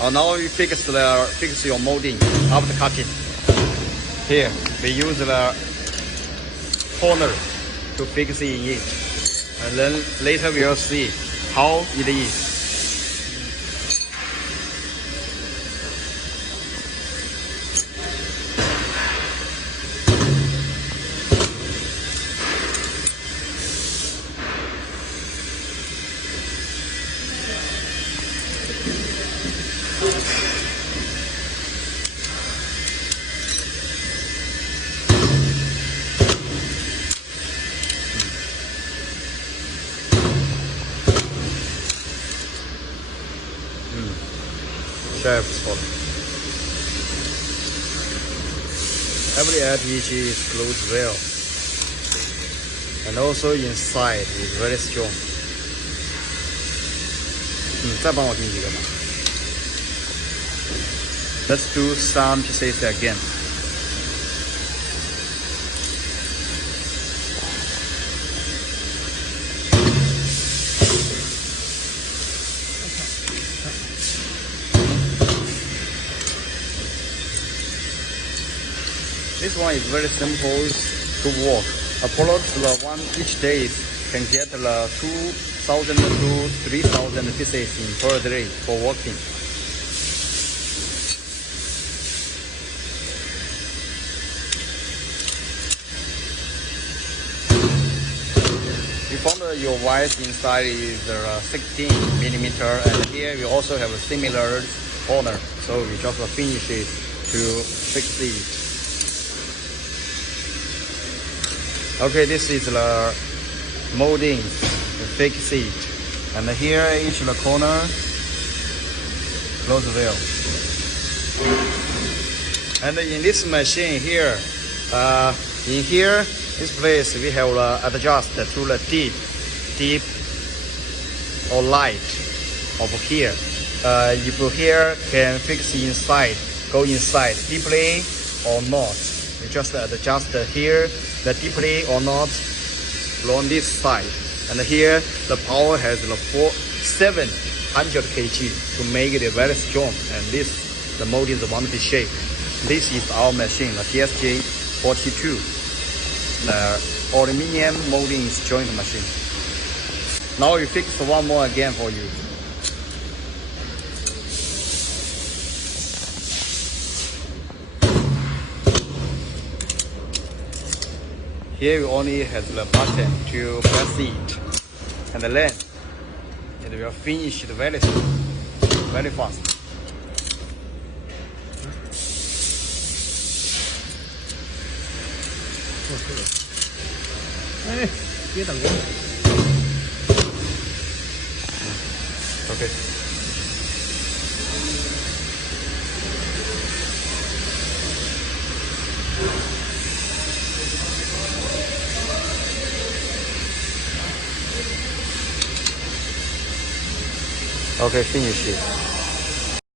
Now you fix your molding after cutting. Here we use the corner to fix it, and then later we'll see how it is. Chef's fault. Every LPG is closed well, and also inside is very strong. 再帮我订几个吧。Let's do some pieces again. This one is very simple to work. Approximately each day can get 2,000 to 3,000 pieces in per day for working. You found your vise inside is 16 millimeter, and here we also have a similar corner. So we just finish it to fix it. Okay, this is the molding, fix it, and here each the corner close well. And in this machine here, in here, this place we have adjust to the deep or light over here. If here can fix inside, go inside deeply or not. We just adjust here the deeply or not on this side, and here the power has 700 kg to make it very strong, and this the molding won't be shake. This is our machine, the TSJ 42, the aluminum molding joint machine. Now we fix one more again for you. Here we only have the button to press it, and then it will finish very soon, very fast. Okay. Okay, finish it.